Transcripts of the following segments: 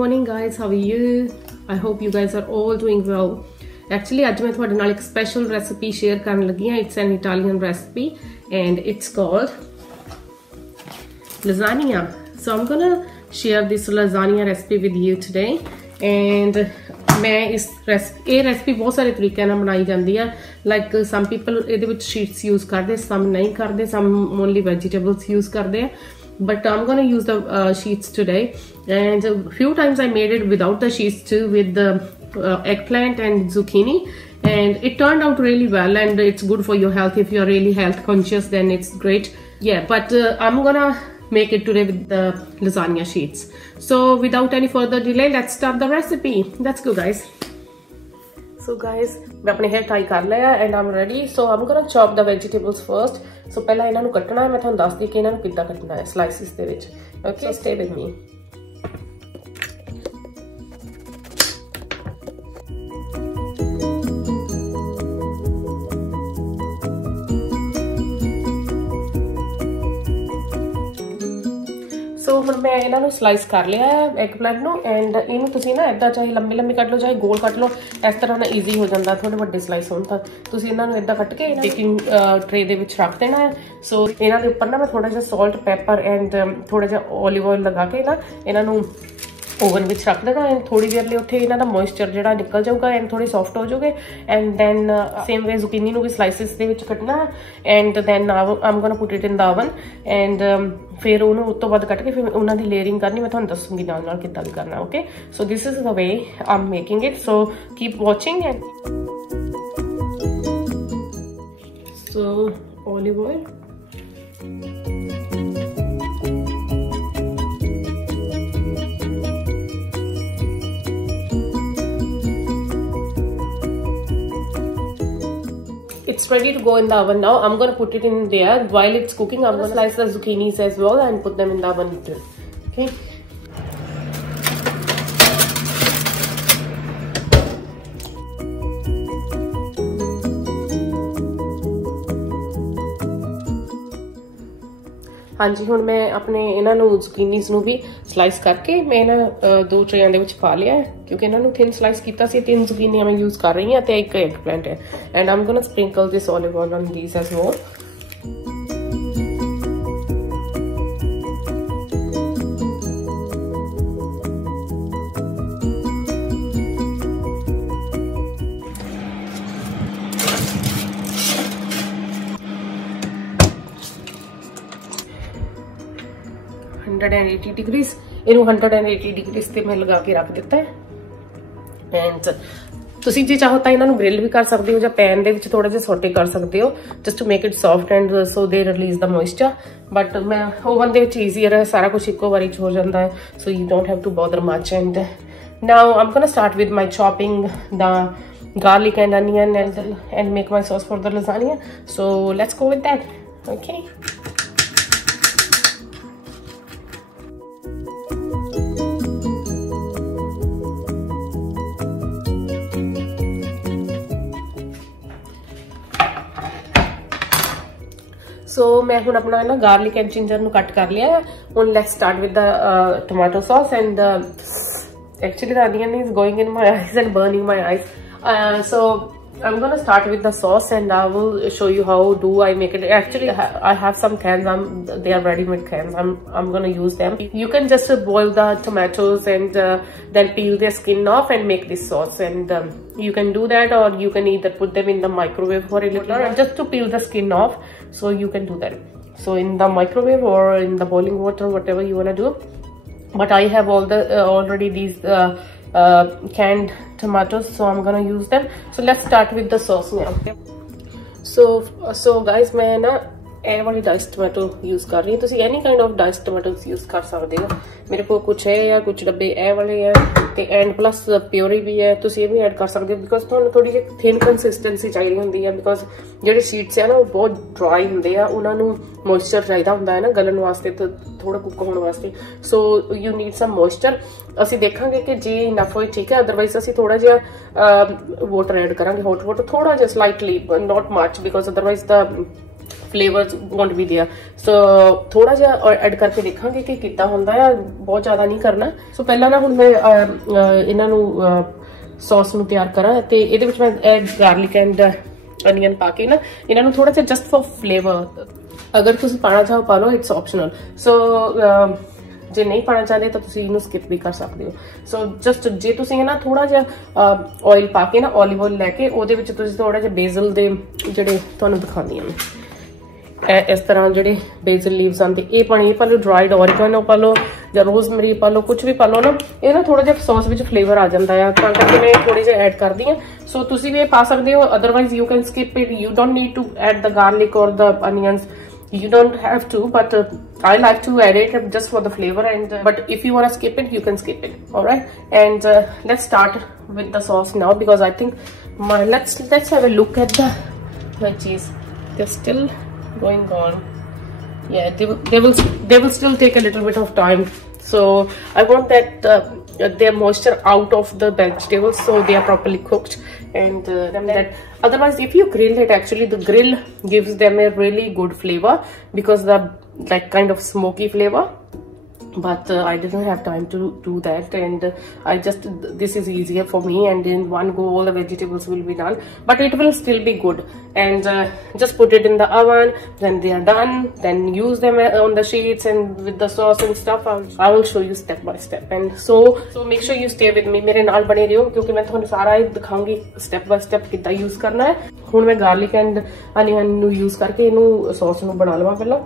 morning guys, how are you? I hope you guys are all doing well. Actually ਅੱਜ ਮੈਂ ਤੁਹਾਡੇ ਨਾਲ ਇੱਕ special recipe share ਕਰਨ ਲੱਗੀ ਹਾਂ. It's an Italian recipe and it's called lasagna. So I'm gonna share this lasagna recipe with you today. And मैं इस recipe बहुत सारे तरीके ਨਾਲ बनाई ਜਾਂਦੀ है. Like some people ਇਹਦੇ ਵਿੱਚ sheets use ਕਰਦੇ, some नहीं करते, some only vegetables use करते हैं. But I'm gonna use the sheets today, and a few times I made it without the sheets too, with the eggplant and zucchini, and it turned out really well, and it's good for your health. If you're really health conscious, then it's great. Yeah, but I'm gonna make it today with the lasagna sheets. So without any further delay, let's start the recipe. Let's go guys. So guys, मैं अपने hair tie कर लिया and I'm ready. So I'm gonna chop the vegetables first. So पहला इन्हां नूं कटना है. मैं तुहानूं दस दी कि इन्हां नूं किद्दां कटना है slices दे विच. Okay, stay with me. सो हुण मैं इन्हां नूं स्लाइस कर लिया है एग प्लांट नूं एंड इनू तुसीं ना इदां चाहे लंबी लंबी कट लो चाहे गोल कट लो. इस तरह ना ईजी हो जाता. थोड़े वड्डे स्लाइस होण तां तुसीं इन्हां नूं इदां कट के बेकिंग ट्रे दे विच रख देना है. सो इन्हां दे उपर ना मैं थोड़ा जिहा सॉल्ट पेपर एंड थोड़ा जिहा ऑलिव ऑयल लगा के ना इन्हां नूं ओवन विच रख देना. एंड थोड़ी देर लिए उत्थे इन्हां दा मॉइस्चर जिहड़ा निकल जाऊगा एंड थोड़े सॉफ्ट हो जाओगे. And then same way zucchini नूं भी स्लाइसिस दे विच कटना है. And then I am gonna put it in the oven and फिर उन्होंने उस तो बाद कट के फिर उन्होंने लेयरिंग करनी. मैं तुहानूं दसूंगी नाल नाल किद्दां भी करना. Okay, so this is the way I am making it. So keep watching. And so olive oil, it's ready to go in the oven now. I'm gonna put it in there. While it's cooking, I'm gonna slice the zucchinis as well and put them in the oven too. Okay. हाँ जी, हुण मैं अपने इन्हां नूं zucchinis नूं भी स्लाइस करके मैं इन्हां दो ट्रेयां दे विच पा लिया है क्योंकि इन्हां नूं थिन स्लाइस कीता सी. 3 zucchini मैं यूज कर रही हां ते एक एग प्लांट है. And I am gonna sprinkle this olive oil on these as well. Degrees इनू 180 डिग्रीज ते मैं लगा के रख दिता है. एंड तुसी जे चाहो तो इन्हों ग्रिल भी कर सकते हो या पैन दे विच थोड़ा जिहा सौटे कर सकते हो just to make it soft and so they release the moisture. But मैं ओवन दे विच ईजीयर है, सारा कुछ इक्को बारी हो जाता है. So you don't have to bother much. And now I am gonna start with my chopping the garlic and onion and make my sauce for the lasagna. So let's go with that. Okay. सो मैं हुण अपना ना garlic and ginger नूं कट कर लिया है. हुण let's start with the tomato sauce and actually the onion is going in my eyes and burning my eyes. So I'm gonna start with the sauce and I will show you how do I make it. Actually I have some cans, they are ready-made cans. I'm gonna use them. You can just boil the tomatoes and then peel their skin off and make this sauce. And you can do that, or you can either put them in the microwave for a little while just to peel the skin off. So you can do that. So in the microwave or in the boiling water, whatever you wanna do. But I have all the already these canned tomatoes, so I'm gonna use them. So let's start with the sauce now. Okay. So guys, मैं ना ਇਹ वाली diced tomato use कर रही हूँ. तुसी any kind of diced tomatoes use कर सकते हो. मेरे को कुछ है या कुछ डब्बे ए वाले है ते एंड प्लस प्योरी भी है. तुसी ये भी ऐड कर सकते हो बिकॉज तुहानूं थोड़ी जी थिन कंसिस्टेंसी चाहिए होंदी है. बिकॉज ਜਿਹੜੇ शीट्स है ना वो बहुत ड्राई होंदे आ. उन्हां नूं मॉइस्चर चाहिदा हुंदा है ना गलन वास्ते तो थोड़ा कुक होने वास्ते. So you need some moisture. ਅਸੀਂ ਦੇਖਾਂਗੇ कि जे इनफ होए ठीक है. अदरवाइज ਅਸੀਂ थोड़ा ਜਿਹਾ वाटर ऐड करांगे, हॉट वाटर थोड़ा जिहा slightly, not much, because otherwise the flavours won't be there. So थोड़ा जिहा ऐड करके देखांगे कि कितना हुंदा है, बहुत ज़्यादा नहीं करना। सो पहला ना हुण मैं इन्हां नूं सॉस नूं तैयार करा ते इहदे विच मैं गार्लिक एंड अनियन पा के ना इन्हां नूं थोड़ा जिहा जस्ट फॉर फ्लेवर, अगर तुसीं पाना चाहो पा लो, इट्स ऑप्शनल। सो जे नहीं पाना चाहते तो तुसीं इहनूं स्किप भी कर सकते हो। सो जस्ट जे तुसीं ना थोड़ा जिहा ऑयल पा के ना ऑलिव ऑयल लैके उहदे विच तुसीं थोड़ा जिहा बेसल दे जिहड़े तुहानूं दिखाउंदी हां मैं, इस तरह जिहड़े बेसल लीव्स आंदे ये पानी, ये पा लो, ड्राइड ऑरिगेनो पा लो या रोजमेरी पा लो, कुछ भी पा लो ना, ये ना थोड़ा जिहा सॉस विच फ्लेवर आ जाता है, तां करके मैं थोड़ी जिहा ऐड करदी हां। सो तुसीं भी पा सकदे हो, otherwise you can skip it, you don't need to add the garlic और the onions, you don't have to, but I like to add it just for the flavor, and but if you want to skip it you can skip it. All right, and let's start with the sauce now, because I think let's have a look at the veggies. They're still going on. Yeah, they will still take a little bit of time, so I want that their moisture out of the vegetables so they are properly cooked, and that otherwise if you grill it, actually the grill gives them a really good flavor, because the like kind of smoky flavor, but I didn't have time to do that, and I just, this is easier for me, and in one go all the vegetables will be done, but it will still be good. And just put it in the oven, then they are done, then use them on the sheets and with the sauce and stuff. I will show you step by step, and so make sure you stay with me, मेरे नाल बने रहियो, क्योंकि मैं तुहानू सारा दिखाऊंगी step by step कितना यूज करना है। हुण मैं गार्लिक एंड अनियन नू यूज करके इनू सॉस नू बना लवां पहला।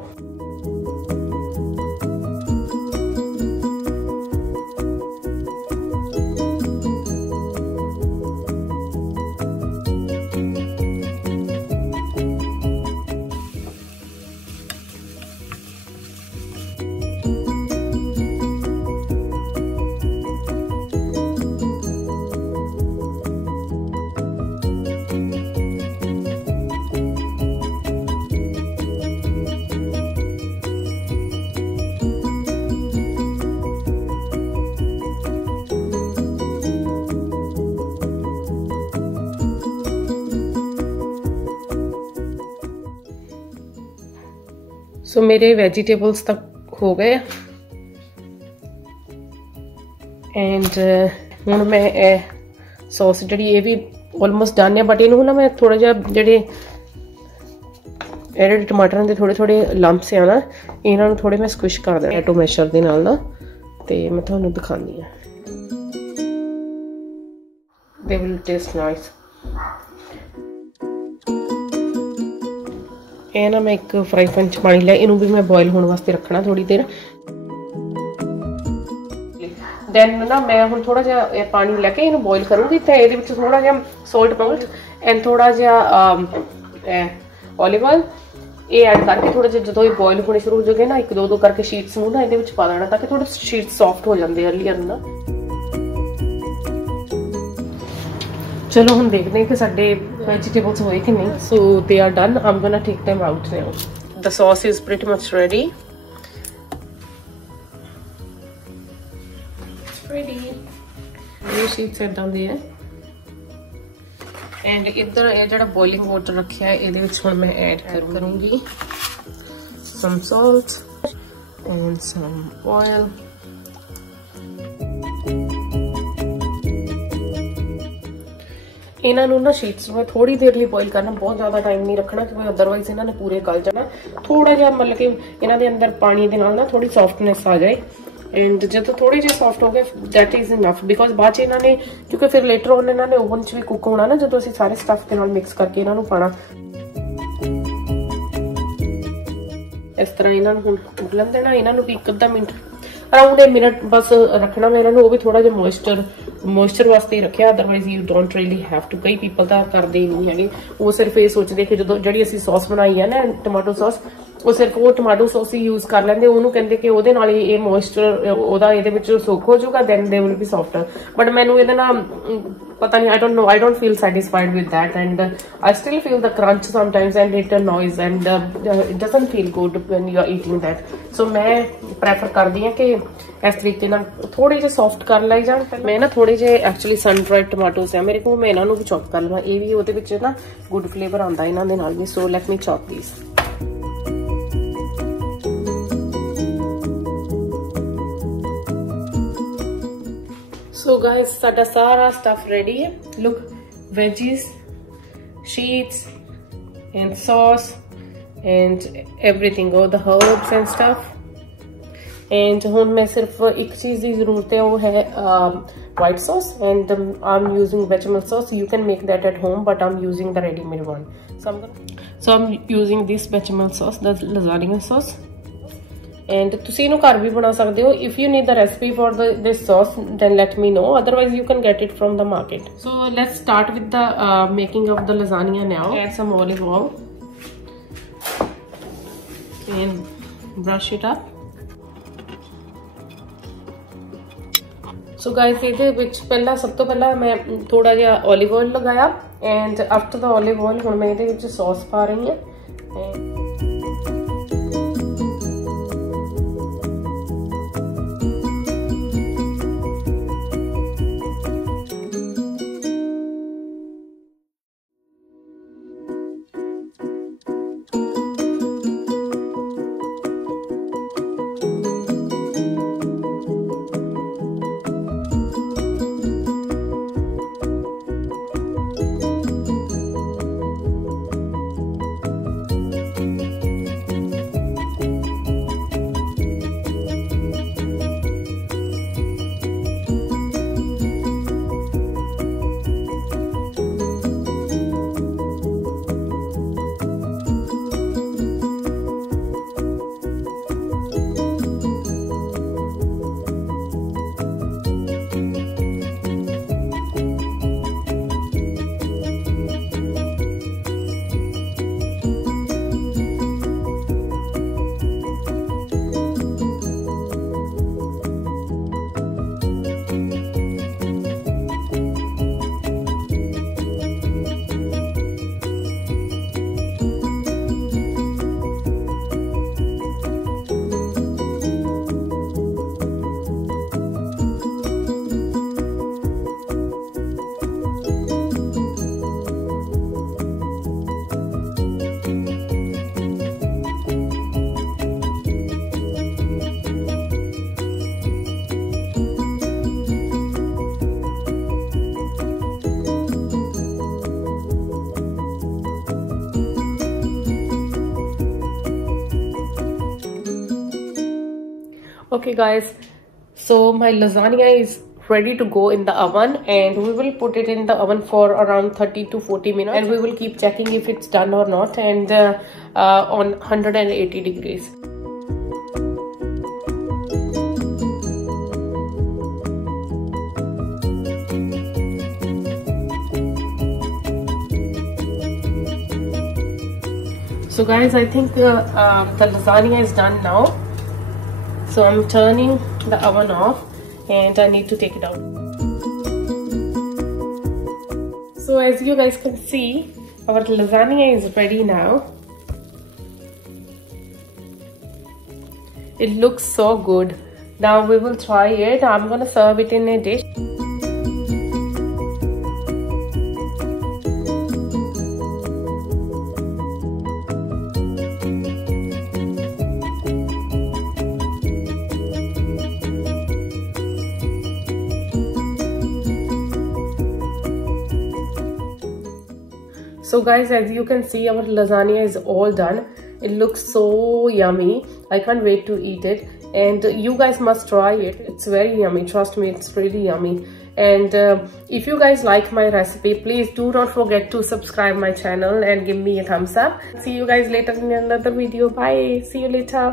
सो मेरे वेजिटेबल्स तक हो गए, एंड हुण मैं सॉस जी ये भी ऑलमोस्ट डन है, बट इनू ना मैं थोड़ा जिहा जेडे एडेड टमाटरां दे थोड़े थोड़े लंप्स है ना, इन्हां नूं थोड़े मैं स्क्विश कर देना टोमैटो मैशर दे नाल ना, ते मैं तुहानूं दिखानी है। They will taste nice. ये ना मैं एक फ्राई पैन च पानी लिया, इनू भी मैं बॉयल होने वास्ते रखना थोड़ी देर। दैन ना मैं हुण थोड़ा जिहा पानी लैके इनू बॉयल करूँगी, तो ये थोड़ा जिहा सोल्ट पाऊंगी एंड थोड़ा जिहा ऑलिव ऑयल ये ऐड करके थोड़ा जिहा जो बॉयल होने शुरू हो जाएगा ना, एक दो दो करके शीट्स नूं ना इहदे विच पा देना, ताकि थोड़े शीट्स सॉफ्ट हो जाते अर्लीयर ना। चलो हम देखते हैं कि साडे वेजिटेबल्स होए कि नहीं। So they are done, I am gonna take them out now. The sauce is pretty much ready. ये शीट्स इदां दी है, एंड इधर ये जिहड़ा बॉइलिंग वाटर रखिया है इहदे विच हुण मैं ऐड करूंगी some salt and some oil. इन्हों ना शीट्स में थोड़ी देर लिए बॉयल करना, बहुत ज़्यादा टाइम नहीं रखना, क्योंकि अदरवाइज इन्होंने पूरे गल जाना। थोड़ा जिहा मतलब कि इन्हों के अंदर पानी के नाल ना थोड़ी सॉफ्टनेस आ जाए, एंड जो थोड़े जे सॉफ्ट हो गए दैट इज इनफ, बिकॉज बाद इन्होंने, क्योंकि फिर लेटर ऑन इन्होंने ओवन च भी कुक होना ना, जो असीं सारे स्टफ के नाल मिक्स करके इन्हों पाना। इस तरह इन्हों हुण उबलन देना, इन्हों भी एक अद्धा मिनट अराउंड ए मिनट बस रखना मैं इन्हों, वो भी थोड़ा जिहा मॉइस्चर वास्ते ही रखिया, otherwise you don't really have to. कई पीपल तो करते ही नहीं है, वो सिर्फ ये सोचते कि जो जी असीं सॉस बनाई है ना टमाटो सॉस, वो सिर्फ वो टमाटो सॉस ही यूज कर लेंगे, उन्होंने कहते कि ਉਹਦੇ ਨਾਲ ਇਹ ਮੋਇਸਚਰ ਉਹਦਾ ਇਹਦੇ ਵਿੱਚ ਸੁੱਕ ਹੋ ਜਾਊਗਾ, then they will be softer, but ਮੈਨੂੰ ਇਹਦੇ ਨਾਲ ਪਤਾ ਨਹੀਂ, I don't feel satisfied with that, and I still feel the crunch sometimes, and it annoys, and it doesn't feel good when you are eating that. So मैं prefer करदी हां कि इस तरीके ਨਾਲ थोड़े ਜਿਹੇ soft कर ਲਈ ਜਾਣ। मैं ना थोड़े ਜਿਹੇ एक्चुअली sun dried tomatoes है मेरे को, मैं ਇਹਨਾਂ ਨੂੰ ਵੀ chop कर लवां, ਇਹ ਵੀ ਉਹਦੇ ਵਿੱਚ ना good flavor ਆਉਂਦਾ ਇਹਨਾਂ ਦੇ ਨਾਲ ਵੀ। So let me chop these। guys, साडा सारा stuff ready है. Look, veggies, sheets, and sauce, and everything, all the herbs and stuff. And हुन मैं सिर्फ एक चीज़ की ज़रूरत है, वो है white sauce, and I'm using bechamel sauce. You can make that at home, but I'm using the ready-made one. So I'm using this bechamel sauce, the lasagna sauce. And तुसी इनू घर भी बना सकते हो. If you need the recipe for this sauce, then let me know. Otherwise, you can get it from the market. So let's start with the making of the lasagna now. Add some olive oil and brush it up. So guys, ਇਹਦੇ ਵਿੱਚ ਸਭ ਤੋਂ ਪਹਿਲਾਂ ਮੈਂ ਥੋੜਾ ਜਿਹਾ olive oil ਲਗਾਇਆ, and after the olive oil ਹੁਣ ਮੈਂ ਇਹਦੇ ਵਿੱਚ sauce ਪਾ ਰਹੀ ਹਾਂ. Okay guys, so my lasagna is ready to go in the oven, and we will put it in the oven for around 30 to 40 minutes, and we will keep checking if it's done or not, and on 180 degrees. So guys, I think the lasagna is done now. So I'm turning the oven off, and I need to take it out. So as you guys can see, our lasagna is ready now. It looks so good. Now we will try it. I'm gonna serve it in a dish. So guys, as you can see, our lasagna is all done. It looks so yummy. I can't wait to eat it, and you guys must try it. It's very yummy, trust me, it's really yummy. And if you guys like my recipe, please do not forget to subscribe my channel and give me a thumbs up. See you guys later in another video. Bye, see you later.